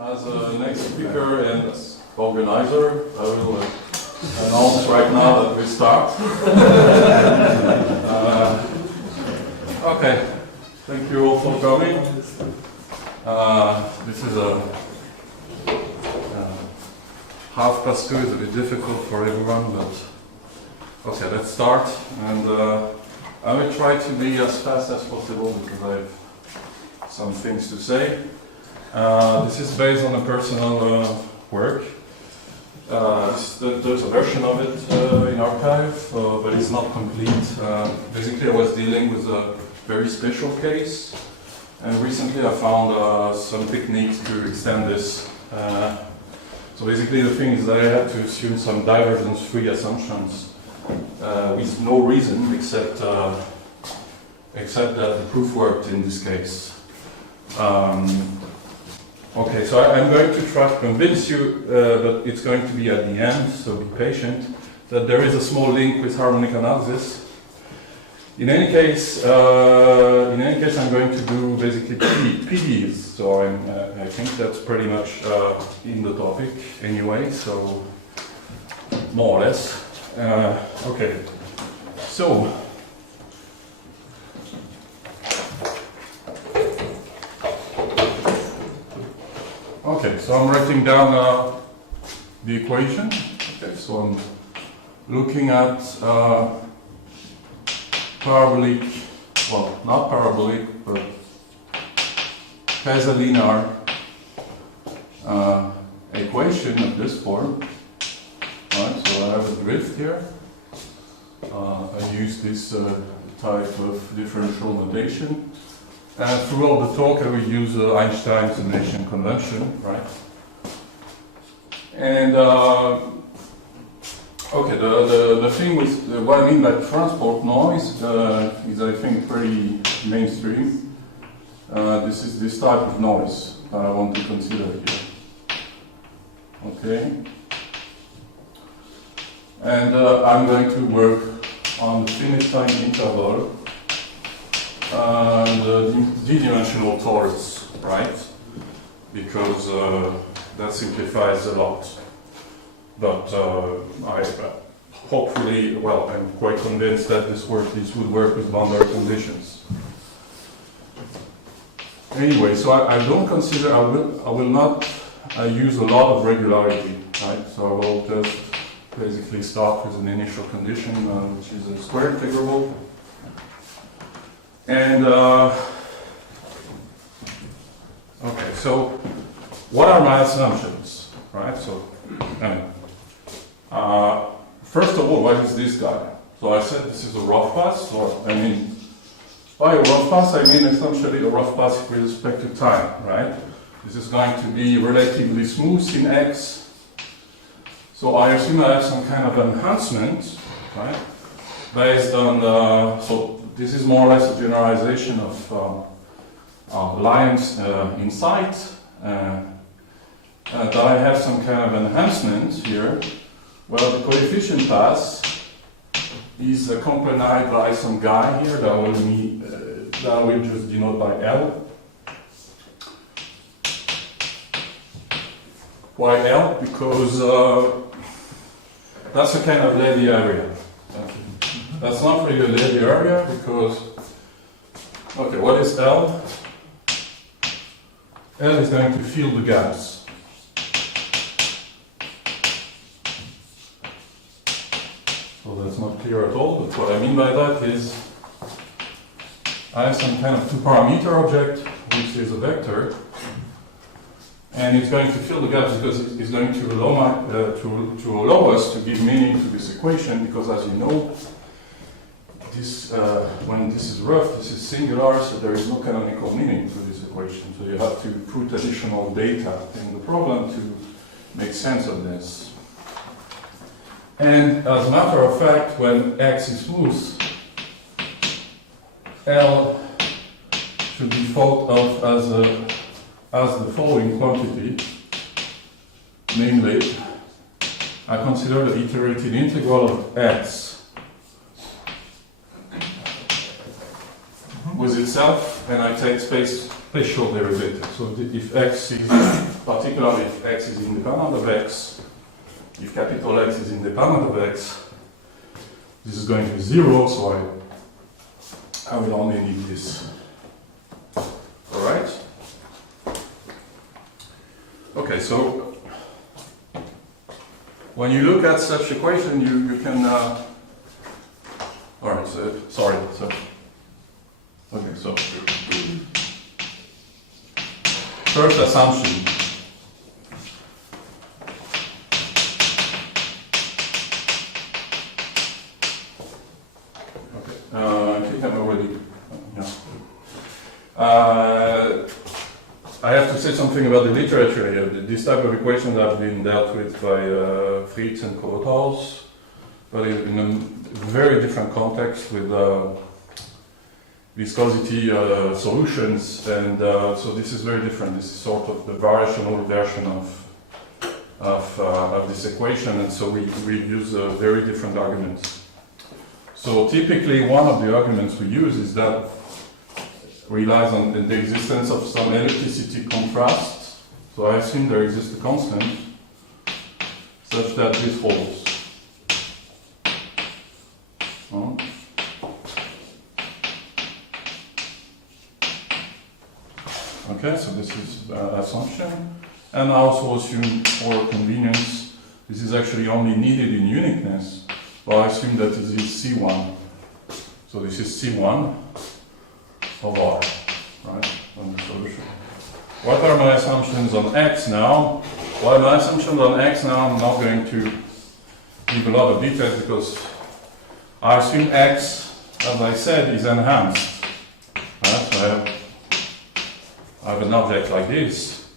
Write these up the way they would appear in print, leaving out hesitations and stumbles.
As a next speaker and organizer, I will announce right now that we start. Okay, thank you all for coming. This is a 2:30 is a bit difficult for everyone, but okay, let's start. And I will try to be as fast as possible because I have some things to say. This is based on a personal work. There's a version of it in archive, but it's not complete. Basically, I was dealing with a very special case, and recently I found some techniques to extend this. So basically, the thing is that I had to assume some divergence-free assumptions with no reason except that the proof worked in this case. Okay, so I'm going to try to convince you, but it's going to be at the end, so be patient, that there is a small link with harmonic analysis. In any case, I'm going to do basically PDEs, so I think that's pretty much in the topic anyway, so more or less. Okay, so. Okay, so I'm writing down the equation. Okay, so I'm looking at parabolic, well, not parabolic, but Quasilinear equation of this form. Right, so I have a drift here. I use this type of differential notation. And throughout the talk, I will use Einstein's summation convention, right? And okay, the thing with what I mean by transport noise is, I think, pretty mainstream. This is this type of noise that I want to consider here. Okay, and I'm going to work on the finite time interval. The d-dimensional torus, right? Because that simplifies a lot. But I hopefully, well, I'm quite convinced that this would work with boundary conditions. Anyway, so I don't consider, I will not use a lot of regularity, right? So I will just basically start with an initial condition, which is a square integrable. And, okay, so what are my assumptions, right? So, first of all, what is this guy? So I said this is a rough path, so I mean, by a rough path, I mean essentially a rough path with respect to time, right? This is going to be relatively smooth in X. So I assume I have some kind of enhancement, right? Based on, so this is more or less a generalization of lines in sight. That I have some kind of enhancement here. Well, the coefficient path is accompanied by some guy here that I will just denote by L. Why L? Because that's a kind of Levy area. That's not really a Levy area because, okay, what is L? L is going to fill the gaps. So that's not clear at all, but what I mean by that is I have some kind of two-parameter object, which is a vector, and it's going to fill the gaps because it's going to allow us to give meaning to this equation, because as you know, this, when this is rough, this is singular, so there is no canonical meaning to this equation. So you have to put additional data in the problem to make sense of this. And as a matter of fact, when X is smooth, L should be thought of as the following quantity, namely, I consider the iterated integral of X with with itself, and I take spatial derivative. So if x is, particularly if x is independent of x, if capital X is independent of x, this is going to be 0, so I will only need this. Alright? Okay, so when you look at such equation, you can. Alright, so, sorry. So, okay, so. First assumption. I think I'm already. I have to say something about the literature here. This type of equations have been dealt with by Fritz and Cohos, but in a very different context with viscosity solutions, and so this is very different. This is sort of the variational version of this equation, and so we use very different arguments. So typically one of the arguments we use is that relies on the existence of some electricity contrast. So I assume there exists a constant such that this holds. Okay, so this is assumption. And I also assume for convenience, this is actually only needed in uniqueness. Well, I assume that this is C1. So this is C1 of R, right, on the solution. What are my assumptions on X now? Well, my assumptions on X now, I'm not going to give a lot of details because I assume X, as I said, is enhanced. Right? So I have an object like this,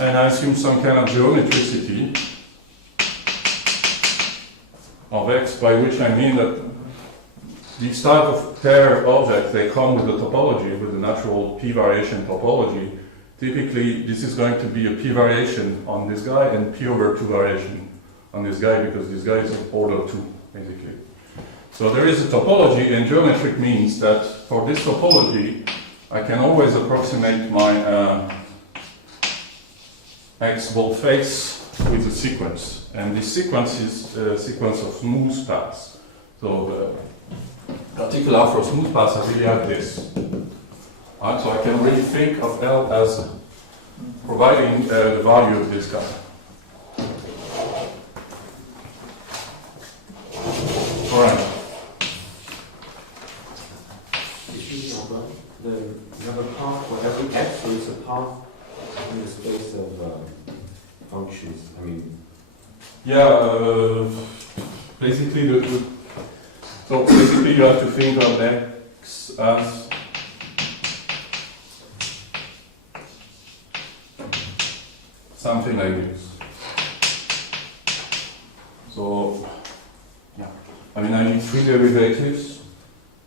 and I assume some kind of geometricity of X, by which I mean that these type of pair objects, they come with a topology, with a natural p-variation topology. Typically, this is going to be a p-variation on this guy and p/2 variation on this guy, because this guy is of order 2, basically. So there is a topology, and geometric means that for this topology, I can always approximate my X boldface with a sequence. And this sequence is a sequence of smooth paths. So the particular for smooth paths, I really have this. Right, so I can really think of L as providing the value of this guy. All right. You have a path for every x, so it's a path in the space of functions. I mean, yeah. Basically, so basically you have to think of x as something like this. So, yeah. I mean, I need 3 derivatives.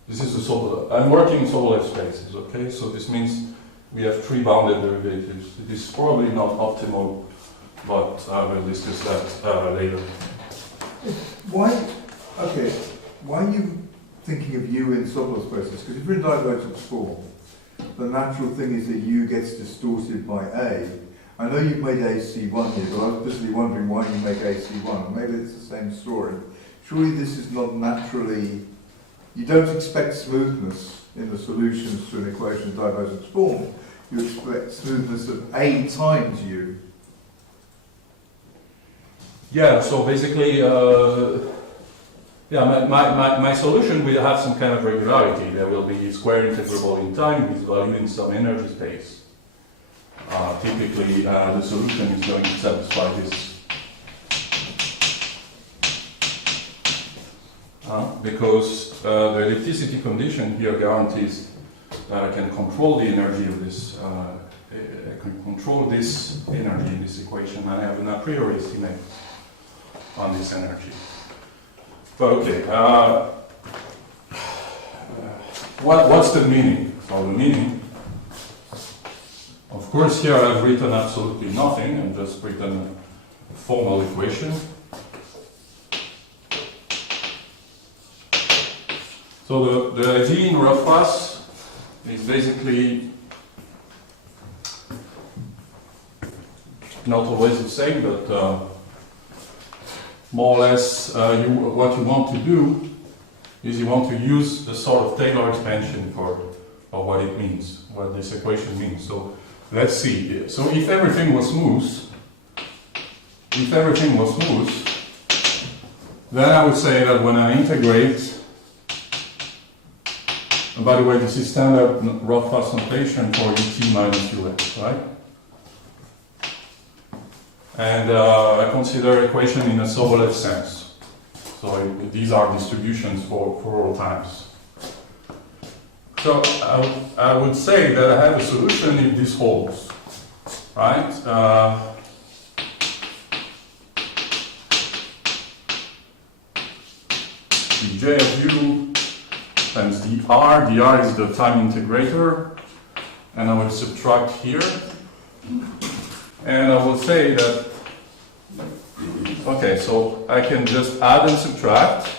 This is the I'm working in solid spaces, okay? So this means we have 3 bounded derivatives. It is probably not optimal, but I will discuss that later. Why are you thinking of U in solid spaces? Because if you're in divergence form, the natural thing is that U gets distorted by A. I know you've made AC1 here, but I was basically wondering why you make AC1. Maybe it's the same story. Surely this is not naturally... You don't expect smoothness in the solutions to an equation of divergence form. You expect smoothness of A times U. Yeah, so basically, my solution will have some kind of regularity. There will be square integrable in time with value in some energy space. Typically, the solution is going to satisfy this. Because the ellipticity condition here guarantees that I can control the energy of this, I can control this energy in this equation. I have an a priori estimate on this energy. But okay, what's the meaning? So the meaning, of course, here I've written absolutely nothing. I've just written a formal equation. So the idea in rough pass is basically not always the same, but more or less what you want to do is you want to use a sort of Taylor expansion for what it means, what this equation means. So let's see. So if everything was smooth, then I would say that when I integrate, and by the way, this is standard Rothbard notation for ut minus ux, right? And I consider equation in a Sobolev sense. So these are distributions for all times. So I would say that I have a solution if this holds, right? J of u times dr is the time integrator, and I will subtract here. And I will say that, okay, so I can just add and subtract.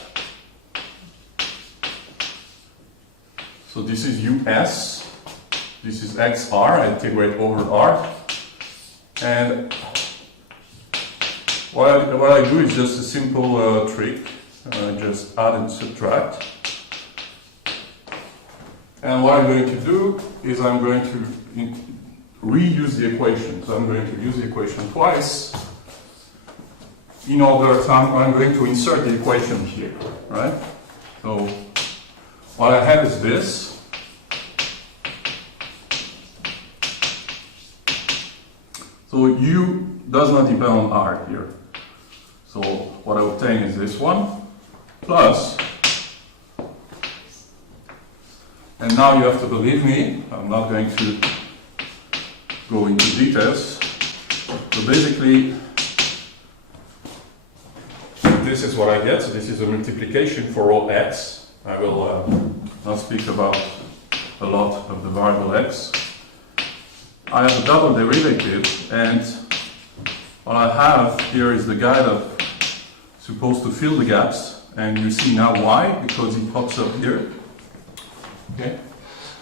So this is us, this is xr, I integrate over r. And what I do is just a simple trick. Just add and subtract. And what I'm going to do is I'm going to reuse the equation. So I'm going to use the equation twice. In order, I'm going to insert the equation here, right? So what I have is this. So u does not depend on r here. So what I obtain is this one. Plus, and now you have to believe me, I'm not going to go into details. So basically, this is what I get. So this is a multiplication for all x. I will not speak about a lot of the variable x. I have a double derivative, and what I have here is the guy that's supposed to fill the gaps. And you see now why, because it pops up here. Okay.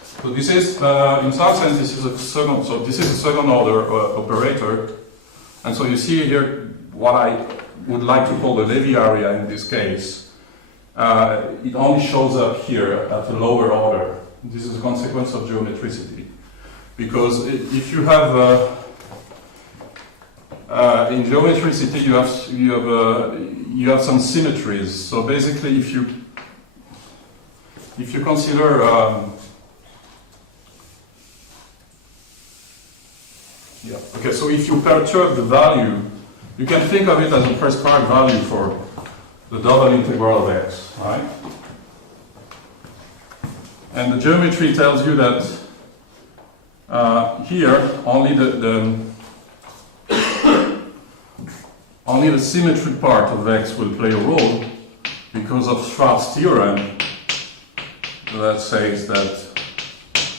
So this is, in some sense, this is a second order operator. And so you see here what I would like to call the Levy area in this case. It only shows up here at a lower order. This is a consequence of geometricity. Because if you have in geometricity you have some symmetries. So basically, if you consider okay, so if you perturb the value, you can think of it as a prescribed value for the double integral of x, right? And the geometry tells you that here only only the symmetric part of x will play a role because of Schwarz's theorem that says that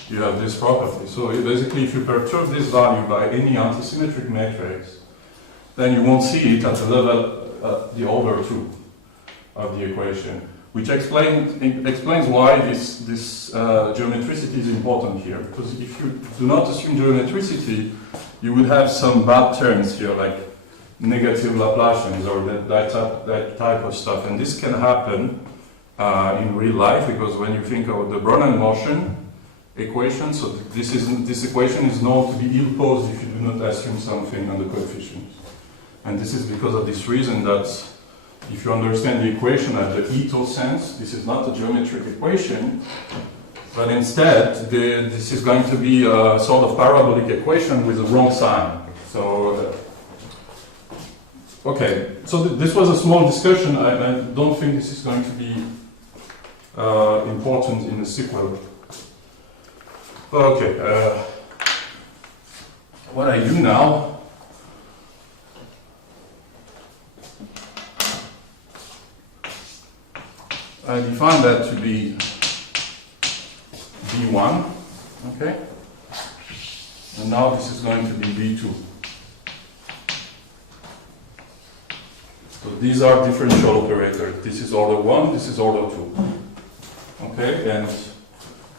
you have this property. So basically, if you perturb this value by any antisymmetric matrix, then you won't see it at the level the order 2 of the equation, which explains why this geometricity is important here. Because if you do not assume geometricity, you would have some bad terms here, like negative Laplacians or that type of stuff. And this can happen in real life, because when you think of the Brownian motion equation, so this equation is known to be ill-posed if you do not assume something on the coefficients. And this is because of this reason that if you understand the equation at the Ito sense, this is not a geometric equation, but instead this is going to be a sort of parabolic equation with a wrong sign. So okay, so this was a small discussion. I don't think this is going to be important in the sequel. Okay, what I do now, I define that to be B1, okay? And now this is going to be B2. So these are differential operators. This is order 1, this is order 2. Okay, and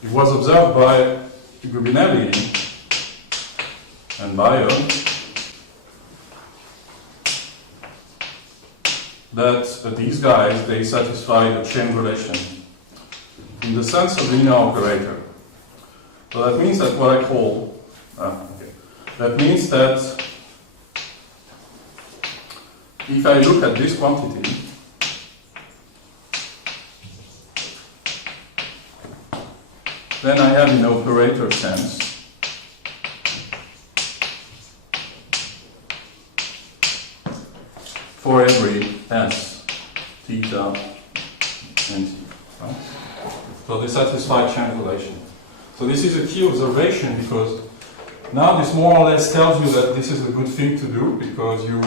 it was observed by Gubinelli and Bayer that these guys, they satisfy the chain relation in the sense of the linear operator. So that means that what I call, that means that if I look at this quantity, then I have in operator sense for every s, theta, and t. Right? So they satisfy chain relation. So this is a key observation because now this more or less tells you that this is a good thing to do because you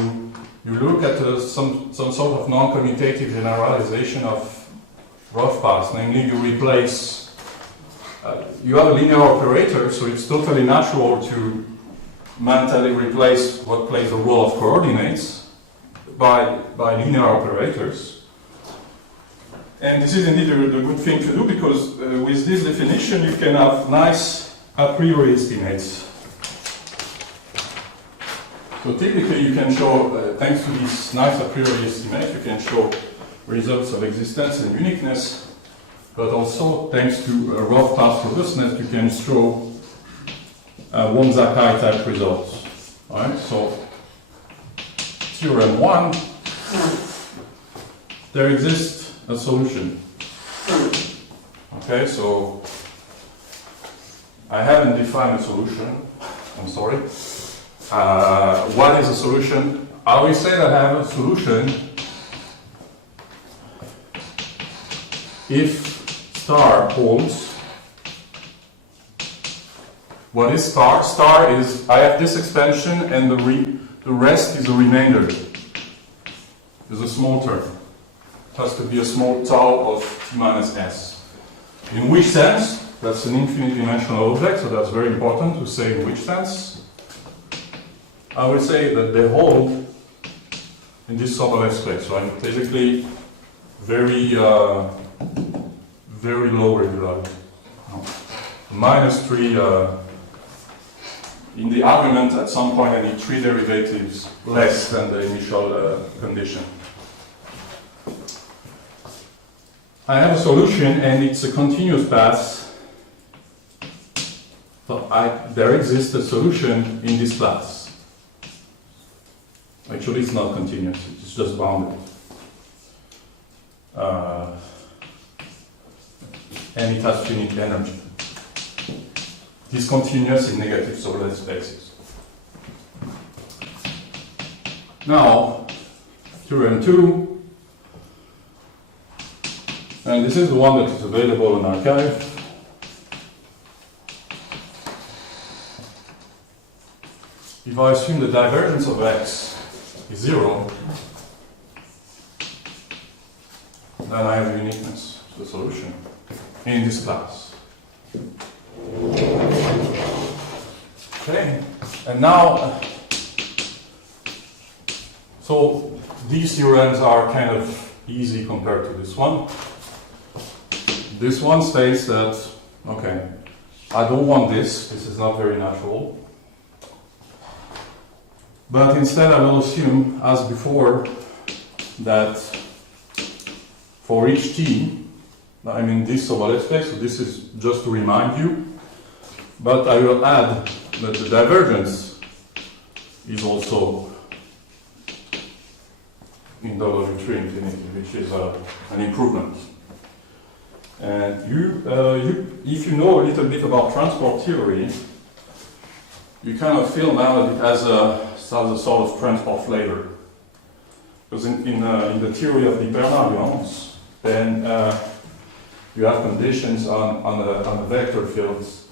look at some sort of non-commutative generalization of rough paths, namely you replace, you have a linear operator, so it's totally natural to mentally replace what plays the role of coordinates by linear operators. And this is indeed the good thing to do because with this definition you can have nice a priori estimates. So typically you can show, thanks to this nice a priori estimate, you can show results of existence and uniqueness, but also thanks to rough path robustness you can show Wong-Zakai type results. Alright, so theorem 1, there exists a solution. Okay, so I haven't defined a solution, I'm sorry. What is a solution? I will say that I have a solution if star holds. What is star? Star is, I have this expansion and the rest is a remainder. It's a small term. It has to be a small tau of t minus s. In which sense? That's an infinite dimensional object, so that's very important to say in which sense. I will say that they hold in this sort of space, right? Basically, very low regularity. -3 in the argument at some point I need 3 derivatives less than the initial condition. I have a solution and it's a continuous path. So there exists a solution in this class. Actually it's not continuous, it's just bounded. And it has finite energy. Discontinuous in negative solid spaces. Now, theorem 2, and this is the one that is available in arXiv. If I assume the divergence of x is 0, then I have uniqueness to the solution in this class. Okay, and now, so these theorems are kind of easy compared to this one. This one states that, okay, I don't want this is not very natural. But instead I will assume, as before, that for each t, I'm in this solid space, so this is just to remind you, but I will add that the divergence is also in W3 infinity, which is an improvement. And if you know a little bit about transport theory, you kind of feel now that it has a sort of transport flavor. Because in the theory of the invariance, then you have conditions on the vector fields,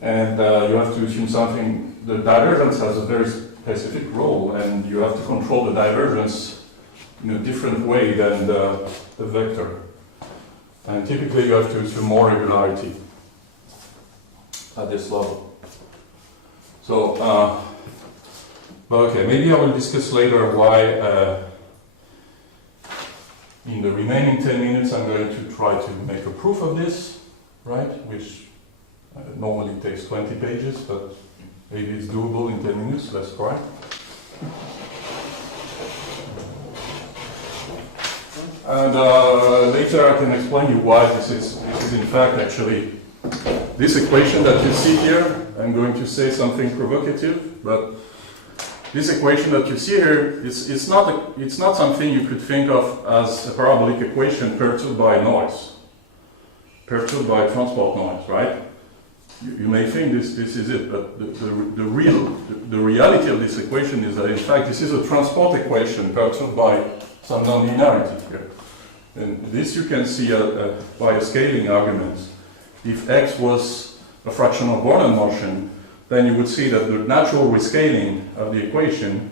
and you have to assume something. The divergence has a very specific role, and you have to control the divergence in a different way than the vector. And typically you have to assume more regularity at this level. So, but okay, maybe I will discuss later why in the remaining 10 minutes I'm going to try to make a proof of this, right? Which normally takes 20 pages, but maybe it's doable in 10 minutes, let's try. And later I can explain you why this is in fact actually this equation that you see here. I'm going to say something provocative, but this equation that you see here it's not something you could think of as a parabolic equation perturbed by noise, perturbed by transport noise, right? You may think this is it, but the reality of this equation is that in fact this is a transport equation perturbed by some nonlinearity here. And this you can see by a scaling argument. If x was a fraction of Born motion, then you would see that the natural rescaling of the equation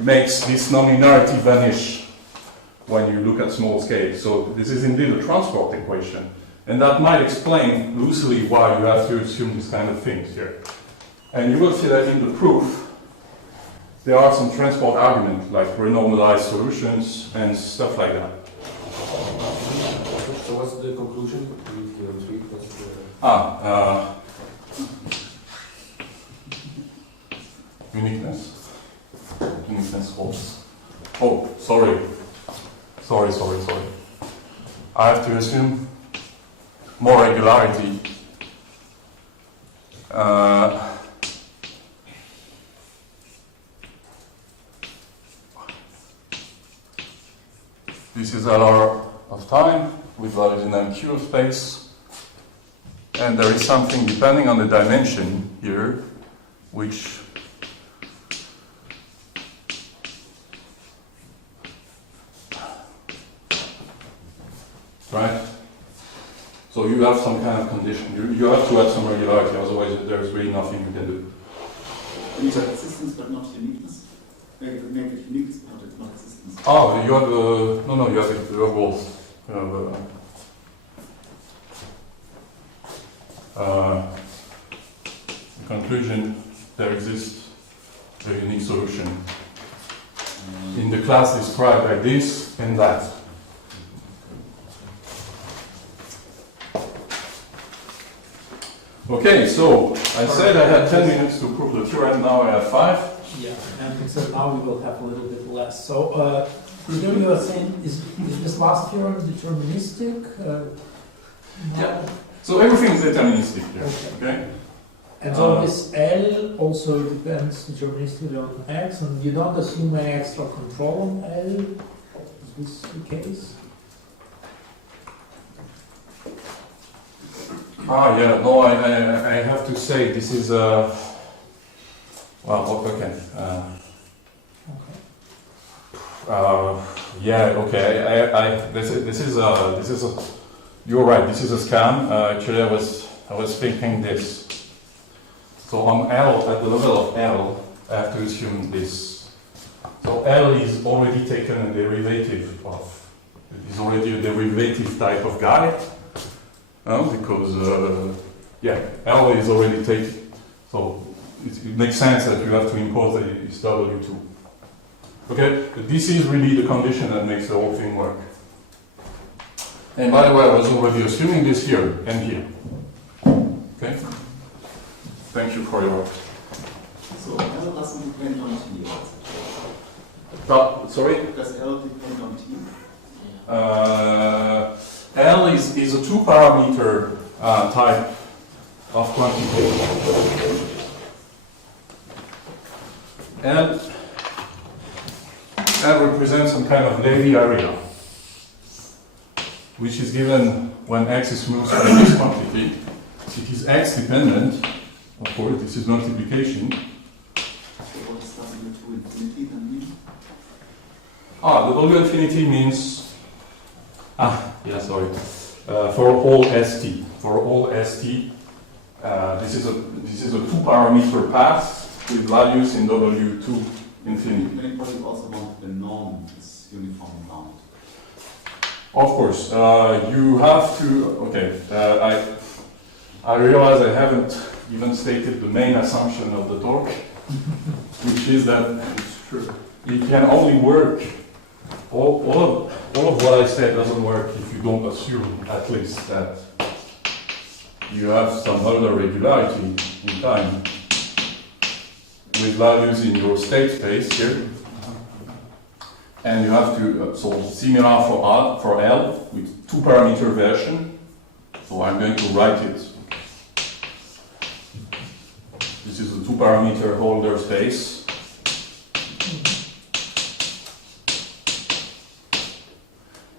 makes this nonlinearity vanish when you look at small scale. So this is indeed a transport equation. And that might explain loosely why you have to assume these kind of things here. And you will see that in the proof, there are some transport arguments like renormalized solutions and stuff like that. So what's the conclusion? Theorem 3 plus Uniqueness. Uniqueness holds. Oh, sorry. Sorry. I have to assume more regularity. This is LR of time with values in MQ of space. And there is something depending on the dimension here, which right? So you have some kind of condition. You have to add some regularity, otherwise there's really nothing you can do. These are existence but not uniqueness. Make it uniqueness, but it's not existence. Oh, you have no, you have both. You have the conclusion, there exists a unique solution in the class described by this and that. Okay, so I said I had 10 minutes to prove the theorem, now I have 5. Yeah, and so now we will have a little bit less. So, you were saying, is this last theorem deterministic? Yeah. So everything is deterministic here, okay? And so this L also depends deterministically on X, and you don't assume any extra control on L? Is this the case? Yeah, no, I have to say this is well, okay. Yeah, okay. This is a. You're right. This is a scam. Actually, I was thinking this. So on L, at the level of L, I have to assume this. So L is already taken a derivative of. It is already a derivative type of guy. Because yeah, L is already taken. So it makes sense that you have to impose this W2. Okay, but this is really the condition that makes the whole thing work. And by the way, I was already assuming this here and here. Okay? Thank you for your... So L doesn't depend on T. Sorry? Does L depend on T? L is a 2-parameter type of quantity. And L represents some kind of Levy area, which is given when X is smooth from this quantity. It is X dependent, of course, this is multiplication. So what does W2 infinity then mean? The W infinity means, for all ST. For all ST, this is a 2-parameter path with values in W2 infinity. Then it probably also want the norm is uniform bound. Of course, you have to, okay, I realize I haven't even stated the main assumption of the talk, which is that it can only work, all of what I said doesn't work if you don't assume at least that you have some other regularity in time with values in your state space here. And you have to, so similar for L with 2-parameter version. So I'm going to write it. This is a 2-parameter holder space.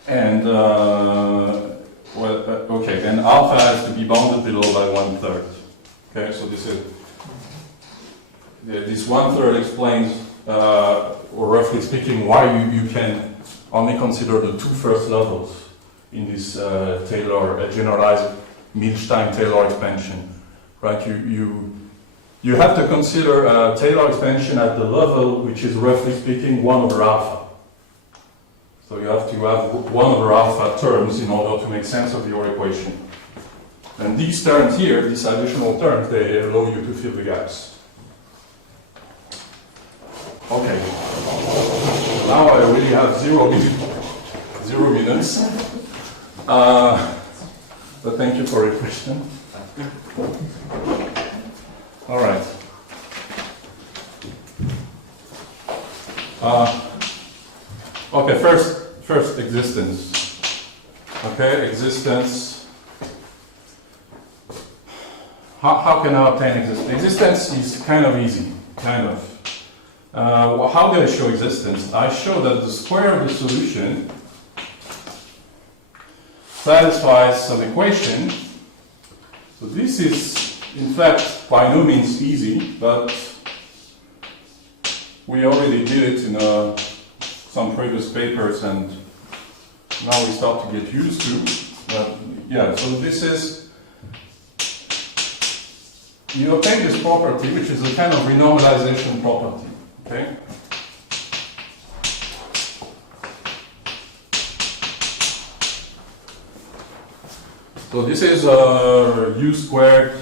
And, okay, then alpha has to be bounded below by 1/3. Okay, so this is, this 1/3 explains, or roughly speaking, why you can only consider the 2 first levels in this Taylor, generalized Milstein-Taylor expansion, right? You have to consider a Taylor expansion at the level which is roughly speaking 1/alpha. So you have to have 1/alpha terms in order to make sense of your equation. And these terms here, these additional terms, they allow you to fill the gaps. Okay. Now I really have 0 minutes. But thank you for your question. All right. Okay, first existence. Okay, existence. How can I obtain existence? Existence is kind of easy, kind of. How do I show existence? I show that the square of the solution satisfies some equation. So this is, in fact, by no means easy, but we already did it in some previous papers, and now we start to get used to. Yeah, so this is, you obtain this property, which is a kind of renormalization property. Okay. So this is u squared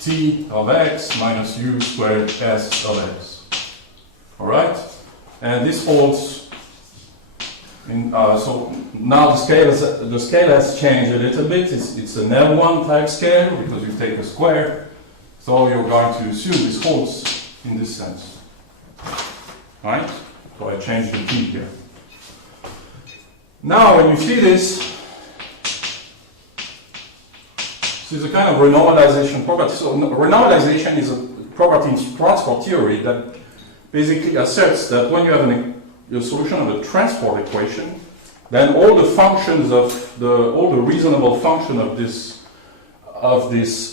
t of x minus u squared s of x. All right, and this holds. So now the scale has changed a little bit. It's an L1 type scale because you take a square. So you're going to assume this holds in this sense, right? So I changed the t here. Now when you see this is a kind of renormalization property. So renormalization is a property in transport theory that basically asserts that when you have a solution of a transport equation, then all the functions of all the reasonable function of this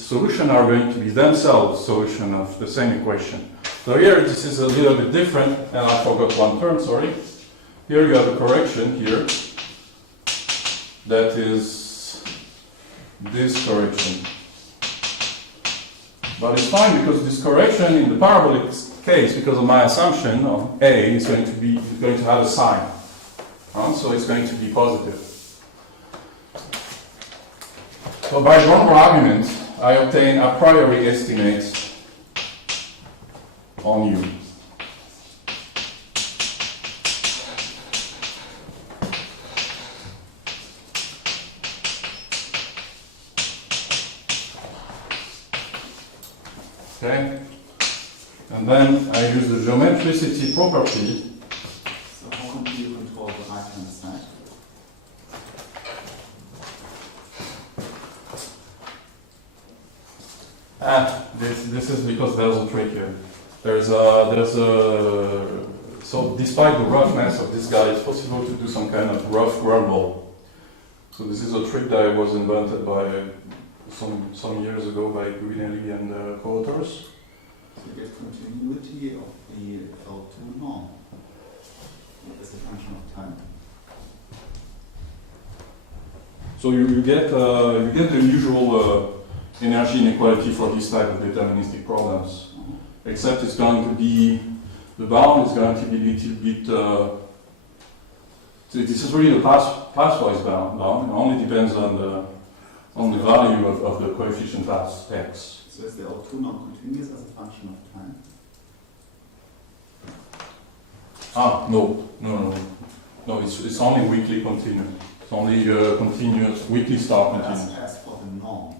solution are going to be themselves solution of the same equation. So here this is a little bit different, and I forgot one term, sorry. Here you have a correction here that is this correction. But it's fine because this correction in the parabolic case, because of my assumption of A is going to have a sign. So it's going to be positive. So by general argument, I obtain a priori estimate on U. Okay? And then I use the geometricity property. So how do you control the right-hand side? This is because there's a trick here. So despite the roughness of this guy, it's possible to do some kind of rough grumble. So this is a trick that was invented by some years ago by Quasilinear and co-authors. So you get continuity of the L2 norm as a function of time. So you get the usual energy inequality for this type of deterministic problems, except it's going to be, the bound is going to be a little bit, so this is really the pathwise bound. It only depends on the value of the coefficient path x. So is the L2 norm continuous as a function of time? No, it's only weakly continuous. It's only continuous, weakly star continuous. As for norm.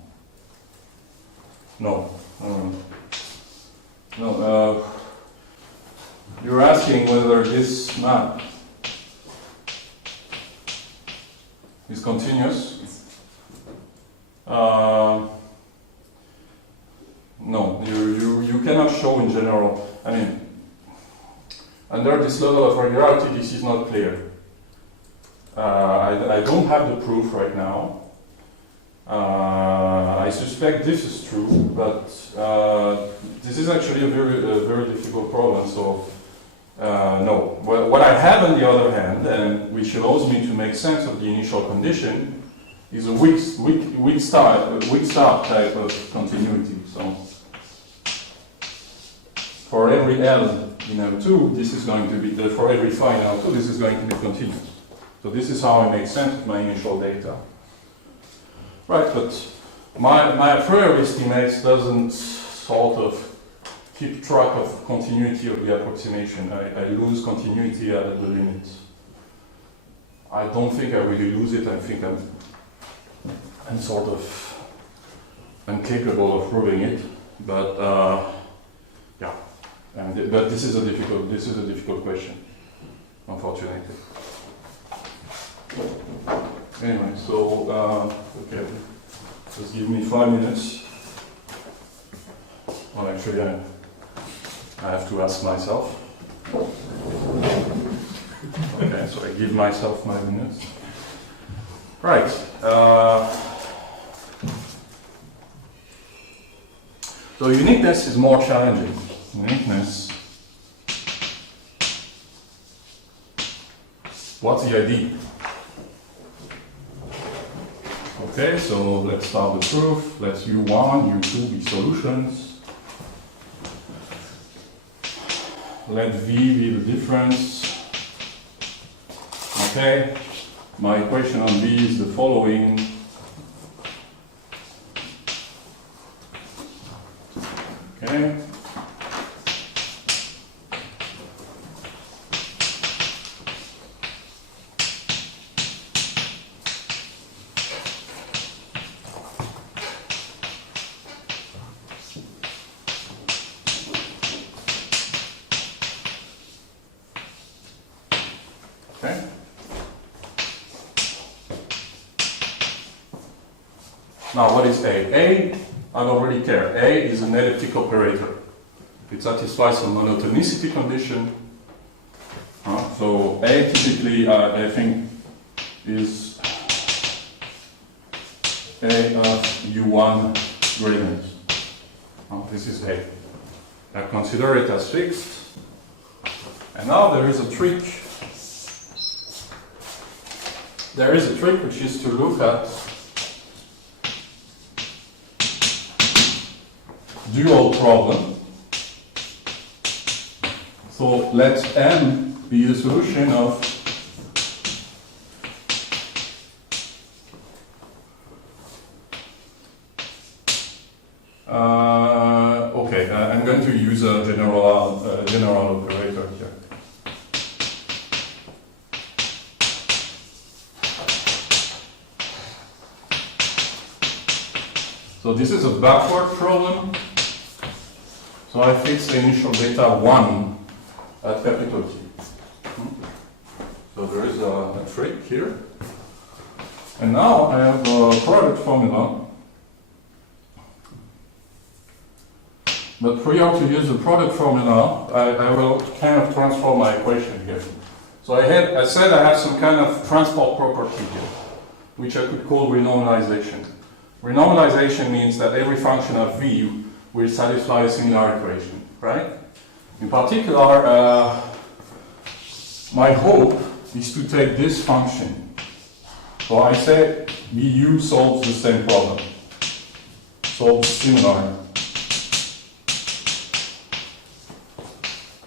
No. No. You're asking whether this map is continuous. No, you cannot show in general. I mean, under this level of regularity, this is not clear. I don't have the proof right now. I suspect this is true, but this is actually a very difficult problem. So no. What I have on the other hand, and which allows me to make sense of the initial condition, is a weak start type of continuity. So for every L in L2, this is going to be, for every phi in L2, this is going to be continuous. So this is how I make sense of my initial data. Right, but my a priori estimates doesn't sort of keep track of continuity of the approximation. I lose continuity at the limit. I don't think I really lose it. I think I'm sort of incapable of proving it. But yeah, but this is a difficult question, unfortunately. Anyway, so okay, just give me 5 minutes. Well, actually, I have to ask myself. Okay, so I give myself 5 minutes. Right. So uniqueness is more challenging. Uniqueness. What's the idea? Okay, so let's start the proof. Let's U1, U2 be solutions. Let V be the difference. Okay, my equation on V is the following. Okay. Okay. Now, what is A? A, I don't really care. A is an elliptic operator. It satisfies some monotonicity condition. So A typically, I think, is A of U1 gradient. This is A. I consider it as fixed. And now there is a trick. There is a trick which is to look at dual problem. So let M be the solution of okay, I'm going to use a general operator here. So this is a backward problem. So I fix the initial data 1 at capital T. So there is a trick here. And now I have a product formula. But prior to use the product formula, I will kind of transform my equation here. So I said I have some kind of transport property here, which I could call renormalization. Renormalization means that every function of V will satisfy a similar equation, right? In particular, my hope is to take this function. So I say BU solves the same problem, solves similar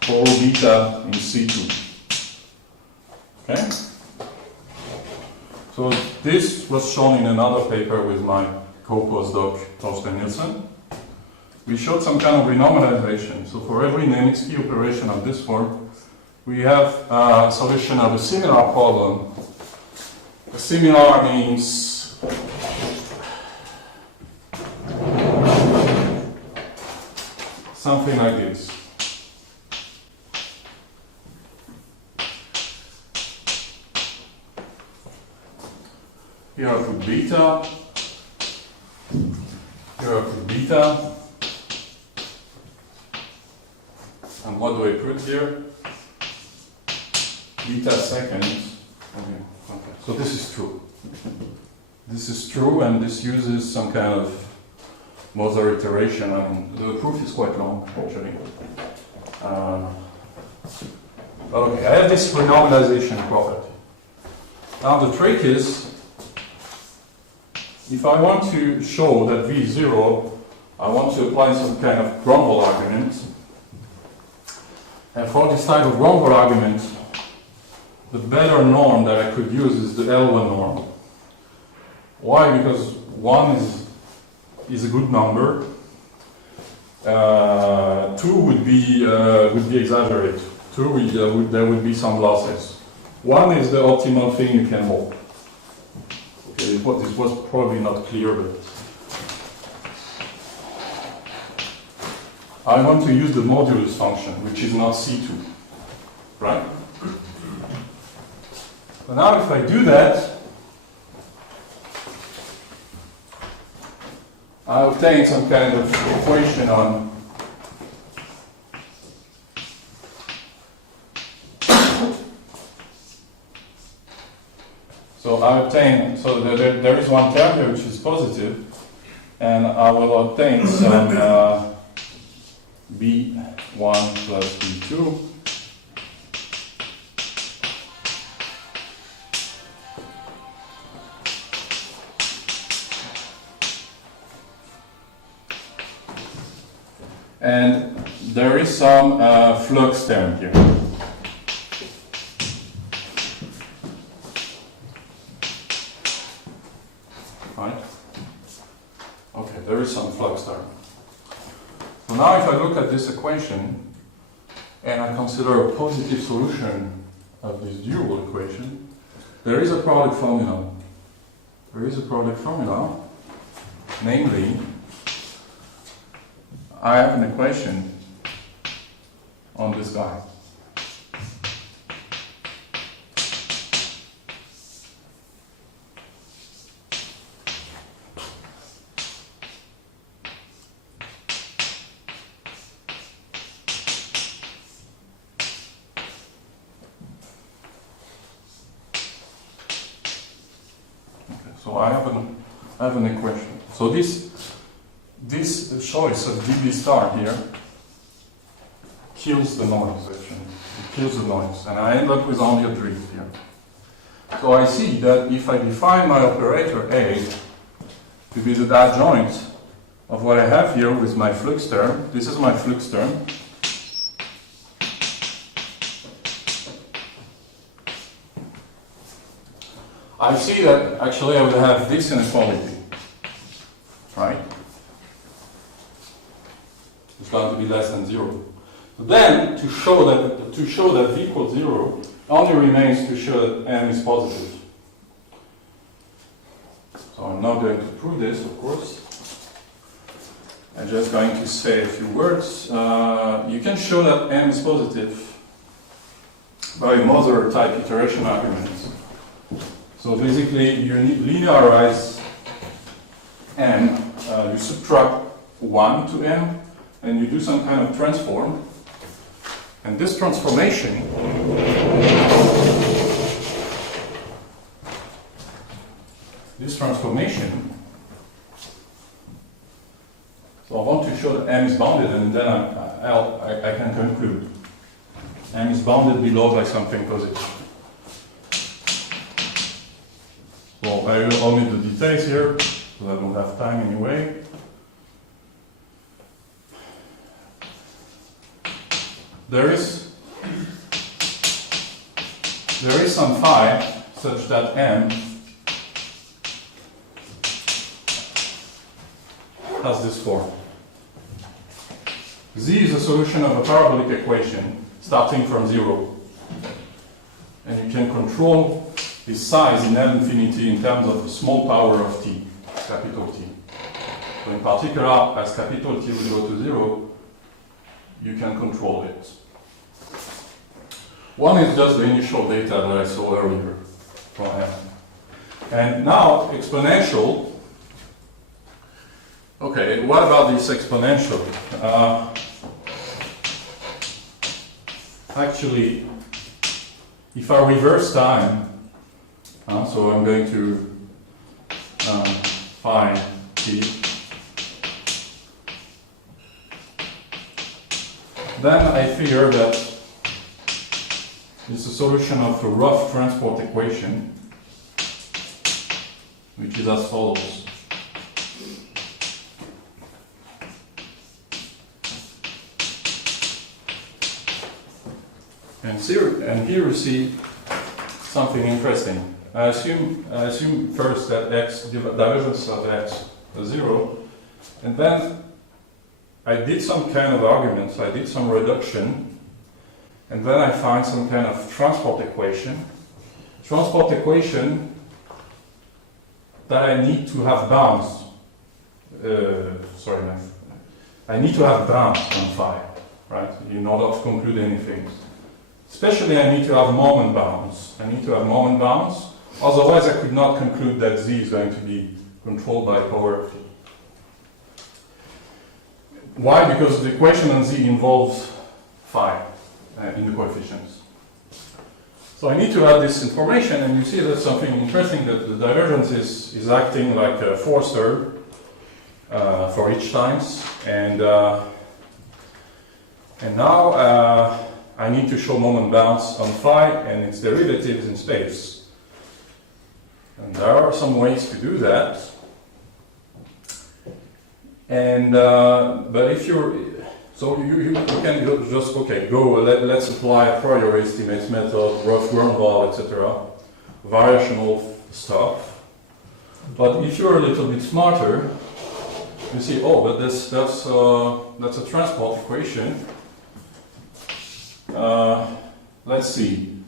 for beta in C2. Okay? So this was shown in another paper with my co-postdoc Torsten Nielsen. We showed some kind of renormalization. So for every Nemitzky operation of this form, we have a solution of a similar problem. A similar means something like this. Here I put beta. Here I put beta. And what do I put here? Beta seconds. Okay. So this is true. This is true, and this uses some kind of Moser iteration. I mean, the proof is quite long, actually. But okay, I have this renormalization property. Now the trick is, if I want to show that V is 0, I want to apply some kind of Gromval argument. And for this type of Gromval argument, the better norm that I could use is the L1 norm. Why? Because 1 is a good number. 2 would be exaggerated. 2 there would be some losses. 1 is the optimal thing you can hold. Okay, this was probably not clear, but I want to use the modulus function, which is not C2, right? So now if I do that, I obtain some kind of equation on so there is one term here which is positive, and I will obtain some B1 plus B2 and there is some flux term here. Right? Okay, there is some flux term. So now if I look at this equation and I consider a positive solution of this dual equation, there is a product formula. There is a product formula, namely, I have an equation on this guy. So I have an equation. So this choice of dB star here kills the noise, actually. It kills the noise, and I end up with only a drift here. So I see that if I define my operator A to be the adjoint of what I have here with my flux term, this is my flux term. I see that actually I would have this inequality, right? It's going to be less than 0. Then, to show that V equals 0, only remains to show that M is positive. So I'm not going to prove this, of course. I'm just going to say a few words. You can show that M is positive by Moser-type iteration arguments. So basically, you linearize M, you subtract 1 to M, and you do some kind of transform. And this transformation so I want to show that M is bounded, and then I can conclude M is bounded below by something positive. Well, I will omit the details here, because I don't have time anyway. There is some phi such that M has this form. Z is a solution of a parabolic equation starting from 0. And you can control its size in L infinity in terms of the small power of t, capital T. So in particular, as capital T will go to 0, you can control it. One is just the initial data that I saw earlier from M. And now exponential. Okay, what about this exponential? Actually, if I reverse time, so I'm going to phi t, then I figure that it's a solution of a rough transport equation, which is as follows. And here you see something interesting. I assume first that x, divergence of x is 0, and then I did some kind of arguments, I did some reduction, and then I find some kind of transport equation. Transport equation that I need to have bounds. I need to have bounds on phi, right, in order to conclude anything. Especially I need to have moment bounds. Otherwise I could not conclude that z is going to be controlled by power of t. Why? Because the equation on z involves phi in the coefficients. So I need to add this information, and you see that's something interesting, that the divergence is acting like a forcer for each times, and now I need to show moment bounds on phi and its derivatives in space. And there are some ways to do that. And but if you're you can just let's apply a priori estimates method, rough Grunwald, etc. Variational stuff. But if you're a little bit smarter, you see, but that's a transport equation. Let's see.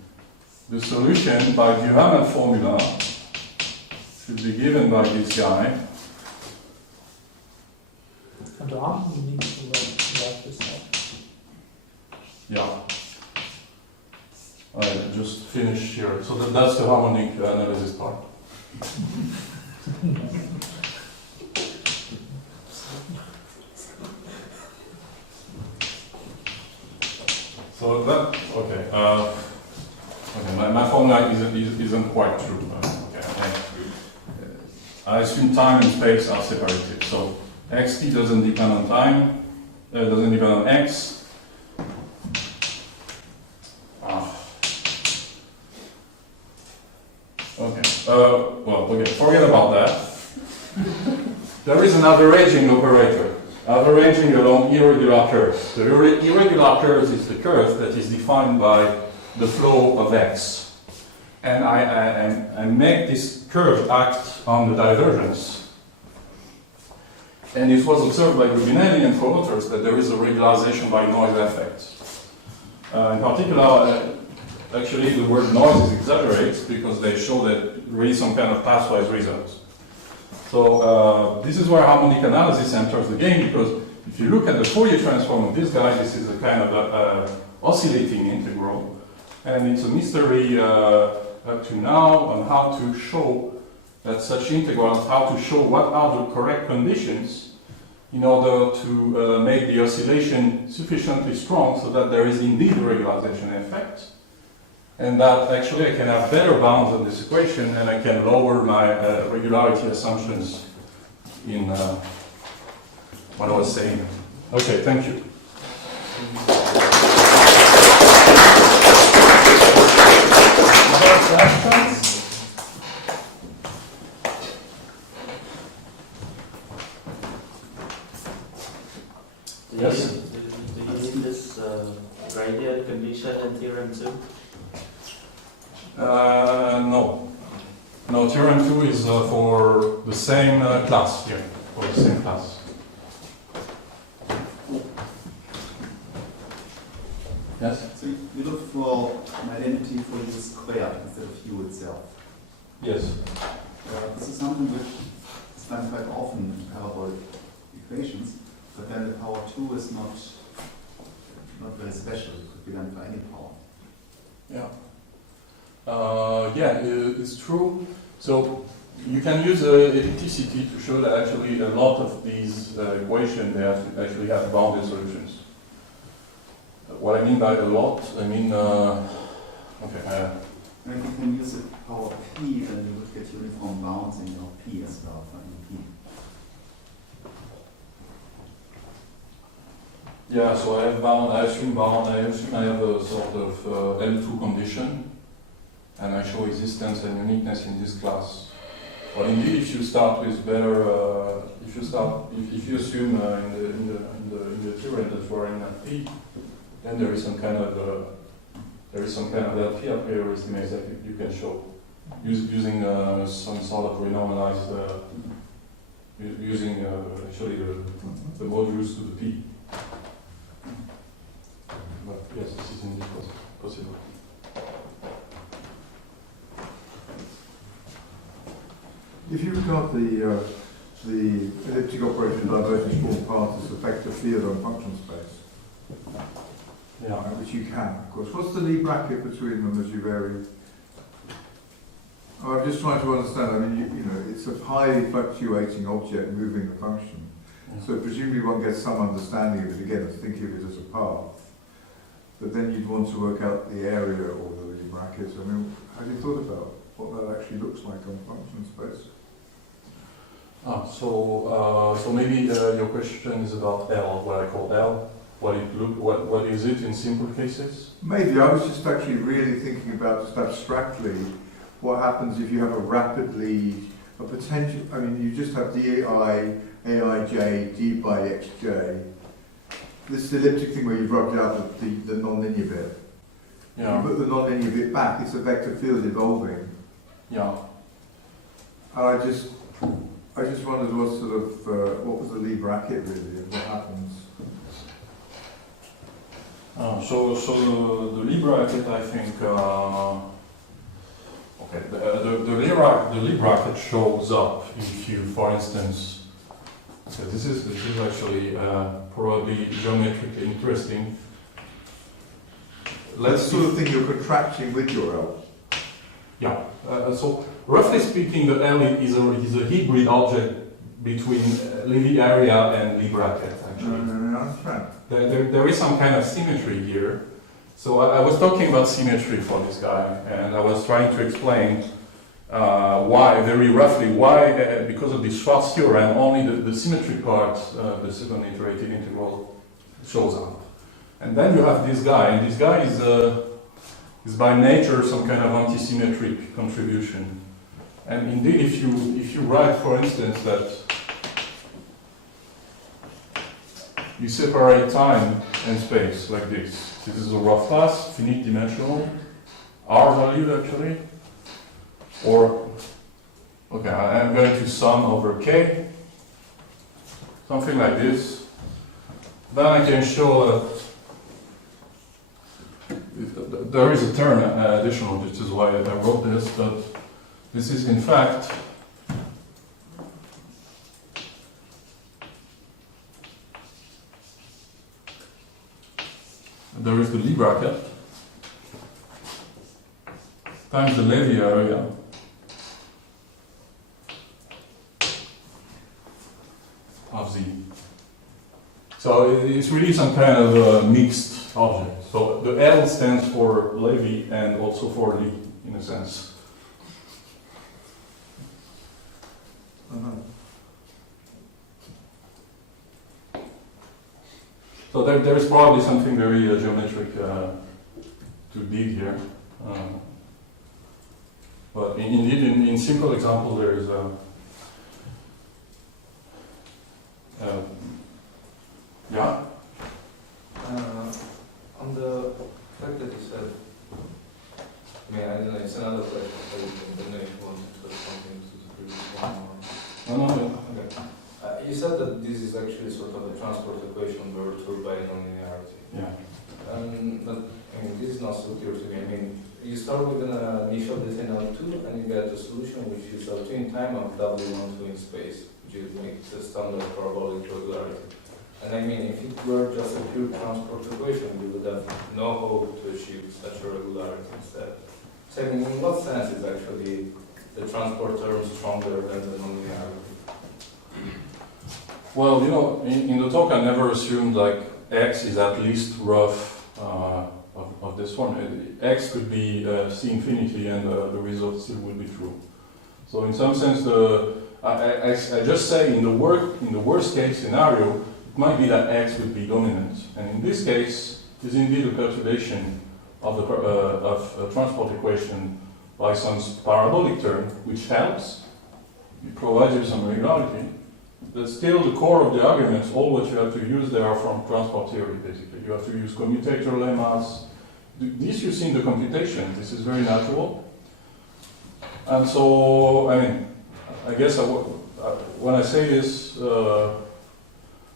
The solution by the Hammond formula should be given by this guy. Antoine, you need to write this out. Yeah. I just finished here. So that's the harmonic analysis part. So that, my formula isn't quite true. I assume time and space are separated. So xt doesn't depend on time, doesn't depend on x. Forget about that. There is an averaging operator, averaging along irregular curves. The irregular curve is the curve that is defined by the flow of x. And I make this curve act on the divergence. And it was observed by Rubinelli and co-authors that there is a regularization by noise effect. In particular, actually the word noise is exaggerated because they show that there is some kind of pathwise result. So this is where harmonic analysis enters the game, because if you look at the Fourier transform of this guy, this is a kind of oscillating integral. And it's a mystery up to now on how to show that such integrals, how to show what are the correct conditions in order to make the oscillation sufficiently strong so that there is indeed a regularization effect. And that actually I can have better bounds on this equation, and I can lower my regularity assumptions in what I was saying. Okay, thank you. Yes? Do you need this gradient condition in theorem 2? No. No, theorem 2 is for the same class here, for the same class. Yes? So you look for an identity for u squared instead of u itself. Yes. This is something which is done quite often in parabolic equations, but then the power 2 is not not very special. It could be done for any power. Yeah. It's true. So you can use ellipticity to show that actually a lot of these equations they actually have bounded solutions. What I mean by a lot, I mean And if you can use the power P, then you would get uniform bounds in your P as well for any P. yeah. So I have bound. I assume I have a sort of L2 condition, and I show existence and uniqueness in this class. But indeed, if you start with better, if you assume in the theorem that we're in P, then there is some kind of LP a priori estimates that you can show using some sort of renormalized using actually the modulus to the P. But yes, this is indeed possible. If you regard the elliptic operation divergence form part as a vector field on function space, Yeah. which you can, of course, what's the Lie bracket between them as you vary? I'm just trying to understand. I mean, you know, it's a highly fluctuating object moving the function, so presumably one gets some understanding of it again, thinking of it as a path. But then you'd want to work out the area or the Lie bracket. I mean, have you thought about what that actually looks like on function space? So maybe your question is about L, what I call L. What is it in simple cases? Maybe. I was just actually really thinking about, just abstractly, what happens if you have a potential, I mean, you just have dI, aij, d by xj. This elliptic thing where you've rubbed out the nonlinear bit. Yeah. You put the nonlinear bit back, it's a vector field evolving. Yeah. And I just wondered what sort of, what was the Lie bracket really, and what happens? So the Lie bracket, I think, the Lie bracket shows up if you, for instance, so this is actually probably geometrically interesting. That's the sort of thing you're contracting with your L. Yeah. So roughly speaking, the L is a hybrid object between Lie area and Lie bracket. Actually. No, I understand. There is some kind of symmetry here. So I was talking about symmetry for this guy, and I was trying to explain why, very roughly, because of the Schwarz theorem, only the symmetry part, the second iterated integral, shows up. And then you have this guy, and this guy is by nature some kind of anti-symmetric contribution. And indeed, if you write, for instance, that you separate time and space like this. This is a rough class, finite dimensional, R valued actually. Or, okay, I am going to sum over K, something like this. Then I can show that there is a term additional, which is why I wrote this, but this is in fact there is the Lie bracket times the Levy area of Z. So it's really some kind of a mixed object. So the L stands for Levy and also for Lie, in a sense. So there is probably something very geometric to dig here. But indeed, in simple example, there is yeah. On the fact that you said, I mean, I don't know, it's another question, I don't know if you wanted to add something to the previous one or... No. Okay. You said that this is actually sort of a transport equation perturbed by nonlinearity. Yeah. But I mean, this is not so clear to me. I mean, you start with an initial design L2 and you get a solution which is L2 in time and W12 in space, which is like the standard parabolic regularity. And I mean, if it were just a pure transport equation, we would have no hope to achieve such a regularity instead. So I mean, in what sense is actually the transport term stronger than the nonlinearity? Well, you know, in the talk I never assumed like X is at least rough of this form. X could be C infinity and the result still would be true. So in some sense, I just say in the worst case scenario, it might be that X would be dominant. And in this case, is indeed a perturbation of a transport equation by some parabolic term, which helps. It provides you some regularity. But still, the core of the arguments, all what you have to use there are from transport theory, basically. You have to use commutator lemmas. This you see in the computation. This is very natural. And so, I mean, I guess when I say this,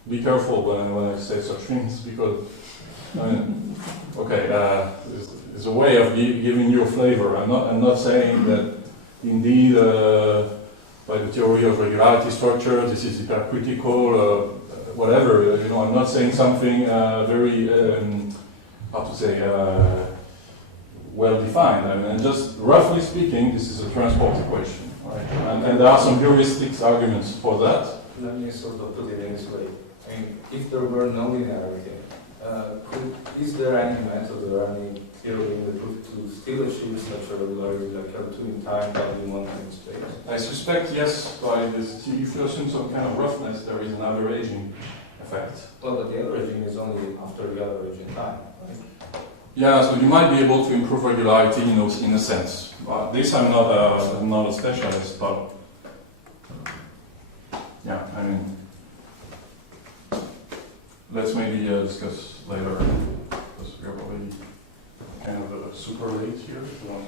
be careful when I say such things, because, I mean, okay, it's a way of giving you a flavor. I'm not saying that indeed by the theory of regularity structure, this is hypercritical, whatever. You know, I'm not saying something very, how to say, well defined. I mean, just roughly speaking, this is a transport equation, right? And there are some heuristics arguments for that. Let me sort of put it in this way. I mean, if there were no linearity, is there any method or any theory in the proof to still achieve such a regularity like L2 in time, W1 in space? I suspect yes, by this, if you assume some kind of roughness, there is an averaging effect. Well, but the averaging is only after the average in time, right? Yeah, so you might be able to improve regularity, you know, in a sense. This I'm not a specialist, but yeah, I mean, let's maybe discuss later, because we're already kind of super late here. So.